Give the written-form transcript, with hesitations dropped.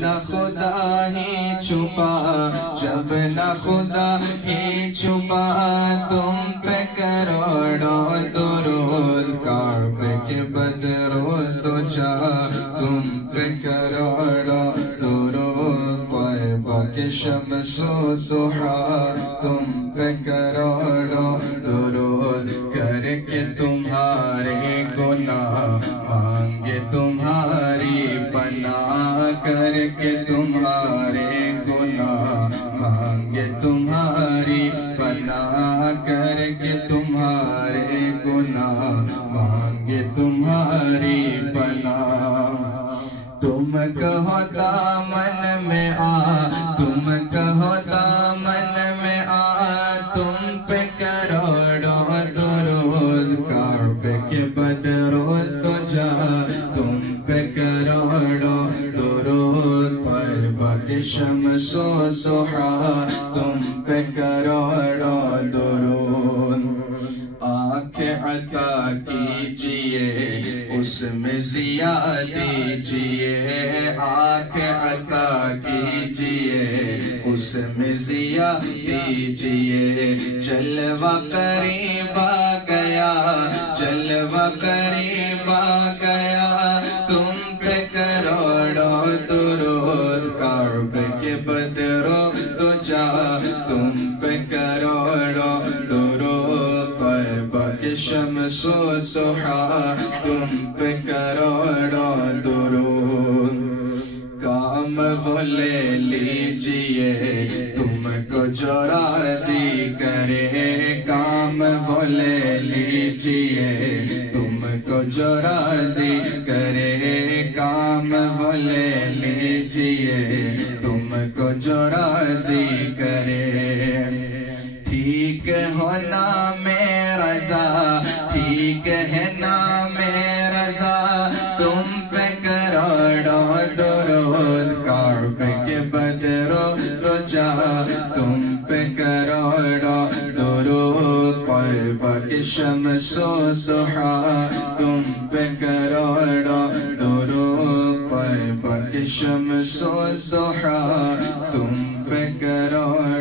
نہ خدا ہی چھپا، جب نہ خدا ہی چھپا، تم پہ کروڑوں درود، کعبے کے بدرو تجھا، تم پہ کروڑوں درود، طیبہ کے شمس و ضحیٰ، تم پہ کروڑوں درود، کر کے تمہارے گناہ مانگے تمہاری پناہ، کر کے تمہارے گناہ مانگے تمہاری پناہ، کر کے تمہارے گناہ مانگے تمہاری پناہ۔ تم کہو دامن میں آ، تم کہو دامن میں آ، تم پہ کروڑوں درود، کعبے کے بدرو تجا، تم پہ کروڑوں درود، طیبہ کے شمس و ضحیٰ، تم پہ کروڑوں درود۔ آنکھ عطا کیجئے اس میں ضیا دیجئے، آنکھ عطا کیجئے اس میں ضیا دیجئے، جلوہ قریب آ گیا، جلوہ قریب آ گیا، تم پہ کروڑوں درود، کعبے کے بدرو تجا، تم پہ کروڑوں درود، طیبہ کے شمس و ضحیٰ، تم پہ کروڑوں درود۔ کام وہ لے لیجئے تم کو جو راضی کرے، کام وہ لے لیجئے تم کو جو راضی کرے، کام وہ لے لیجئے تم کو جو راضی کرے۔ ٹھیک ہو نام رضا، ٹھیک ہے نام رضا، تم پہ کروڑوں درود، کعبے کے بدرو تجا، تم پہ کروڑوں درود، طیبہ کے شمس و ضحیٰ، تم پہ کروڑوں درود، طیبہ کے شمس و ضحیٰ، تم پہ کروڑوں